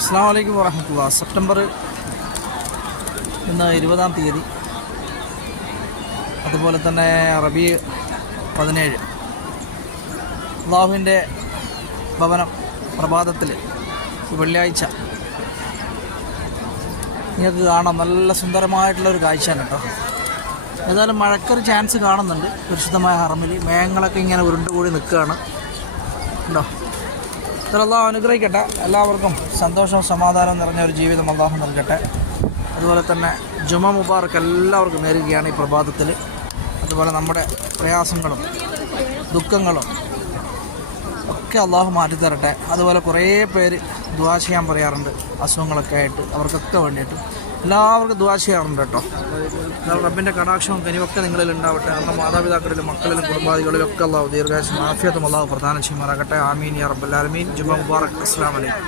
അസ്സലാമു അലൈക്കും വറഹ്മത്തുള്ളാഹി. സെപ്റ്റംബർ ഇന്ന് 20-ാം തീയതി, അതുപോലെ തന്നെ റബീ 17. അള്ളാഹുവിൻ്റെ ഭവനം പ്രഭാതത്തിൽ വെള്ളിയാഴ്ച നിങ്ങൾക്ക് കാണാം. നല്ല സുന്ദരമായിട്ടുള്ളൊരു കാഴ്ചയാണ് കേട്ടോ. ഏതായാലും മഴക്കൊരു ചാൻസ് കാണുന്നുണ്ട്. പരിശുദ്ധമായ ഹറമിൽ മേഘങ്ങളൊക്കെ ഇങ്ങനെ ഉരുണ്ടുകൂടി നിൽക്കുകയാണ് ഉണ്ടോ. അള്ളാഹു അനുഗ്രഹിക്കട്ടെ. എല്ലാവർക്കും സന്തോഷവും സമാധാനവും നിറഞ്ഞ ഒരു ജീവിതം അള്ളാഹു നൽകട്ടെ. അതുപോലെ തന്നെ ജുമ മുബാറക്ക് എല്ലാവർക്കും നേരുകയാണ് ഈ പ്രഭാതത്തിൽ. അതുപോലെ നമ്മുടെ പ്രയാസങ്ങളും ദുഃഖങ്ങളും ഒക്കെ അള്ളാഹു മാറ്റിത്തരട്ടെ. അതുപോലെ കുറേ പേര് ദുആ ചെയ്യാൻ പറയാറുണ്ട്, അസുഖങ്ങളൊക്കെ ആയിട്ട്. അവർക്കൊക്കെ വേണ്ടിയിട്ട് എല്ലാവർക്കും ദുആ ചെയ്യാറുണ്ട് കേട്ടോ. റബ്ബിൻ്റെ കടാക്ഷവും കനിവൊക്കെ നിങ്ങളിൽ ഉണ്ടാവട്ടെ. നമ്മുടെ മാതാപിതാക്കളിലും മക്കളിലും കുടുംബാദികളിലും ഒക്കെ അള്ളാഹു ദീർഘായുസ്സും ആഫിയത്തും അള്ളാഹു പ്രദാനം ചെയ്യുമാറാകട്ടെ. ആമീൻ യാ റബ്ബൽ ആലമീൻ. ജുമ മുബാറക്. അസ്സലാമു അലൈക്കും.